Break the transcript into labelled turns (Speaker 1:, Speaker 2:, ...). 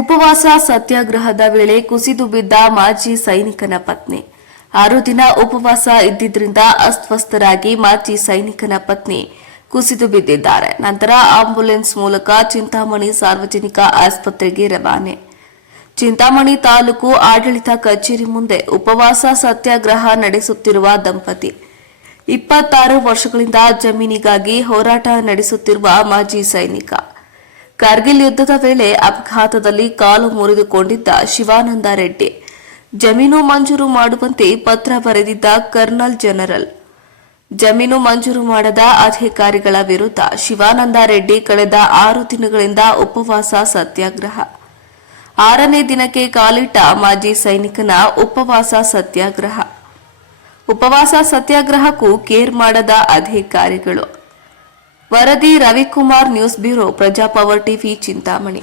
Speaker 1: ಉಪವಾಸ ಸತ್ಯಾಗ್ರಹದ ವೇಳೆ ಕುಸಿದು ಬಿದ್ದ ಮಾಜಿ ಸೈನಿಕನ ಪತ್ನಿ. ಆರು ದಿನ ಉಪವಾಸ ಇದ್ದಿದ್ರಿಂದ ಅಸ್ವಸ್ಥರಾಗಿ ಮಾಜಿ ಸೈನಿಕನ ಪತ್ನಿ ಕುಸಿದು ಬಿದ್ದಿದ್ದಾರೆ. ನಂತರ ಆಂಬ್ಯುಲೆನ್ಸ್ ಮೂಲಕ ಚಿಂತಾಮಣಿ ಸಾರ್ವಜನಿಕ ಆಸ್ಪತ್ರೆಗೆ ರವಾನೆ. ಚಿಂತಾಮಣಿ ತಾಲೂಕು ಆಡಳಿತ ಕಚೇರಿ ಮುಂದೆ ಉಪವಾಸ ಸತ್ಯಾಗ್ರಹ ನಡೆಸುತ್ತಿರುವ ದಂಪತಿ. ಇಪ್ಪತ್ತಾರು ವರ್ಷಗಳಿಂದ ಜಮೀನಿಗಾಗಿ ಹೋರಾಟ ನಡೆಸುತ್ತಿರುವ ಮಾಜಿ ಸೈನಿಕ. ಕಾರ್ಗಿಲ್ ಯುದ್ಧದ ವೇಳೆ ಅಪಘಾತದಲ್ಲಿ ಕಾಲು ಮುರಿದುಕೊಂಡಿದ್ದ ಶಿವಾನಂದ ರೆಡ್ಡಿ. ಜಮೀನು ಮಂಜೂರು ಮಾಡುವಂತೆ ಪತ್ರ ಬರೆದಿದ್ದ ಕರ್ನಲ್ ಜನರಲ್. ಜಮೀನು ಮಂಜೂರು ಮಾಡದ ಅಧಿಕಾರಿಗಳ ವಿರುದ್ಧ ಶಿವಾನಂದ ರೆಡ್ಡಿ ಕಳೆದ ಆರು ದಿನಗಳಿಂದ ಉಪವಾಸ ಸತ್ಯಾಗ್ರಹ. ಆರನೇ ದಿನಕ್ಕೆ ಕಾಲಿಟ್ಟ ಮಾಜಿ ಸೈನಿಕನ ಉಪವಾಸ ಸತ್ಯಾಗ್ರಹ. ಉಪವಾಸ ಸತ್ಯಾಗ್ರಹಕ್ಕೂ ಕೇರ್ ಮಾಡದ ಅಧಿಕಾರಿಗಳು. ವರದಿ Ravikumar news bureau Praja Power TV Chintamani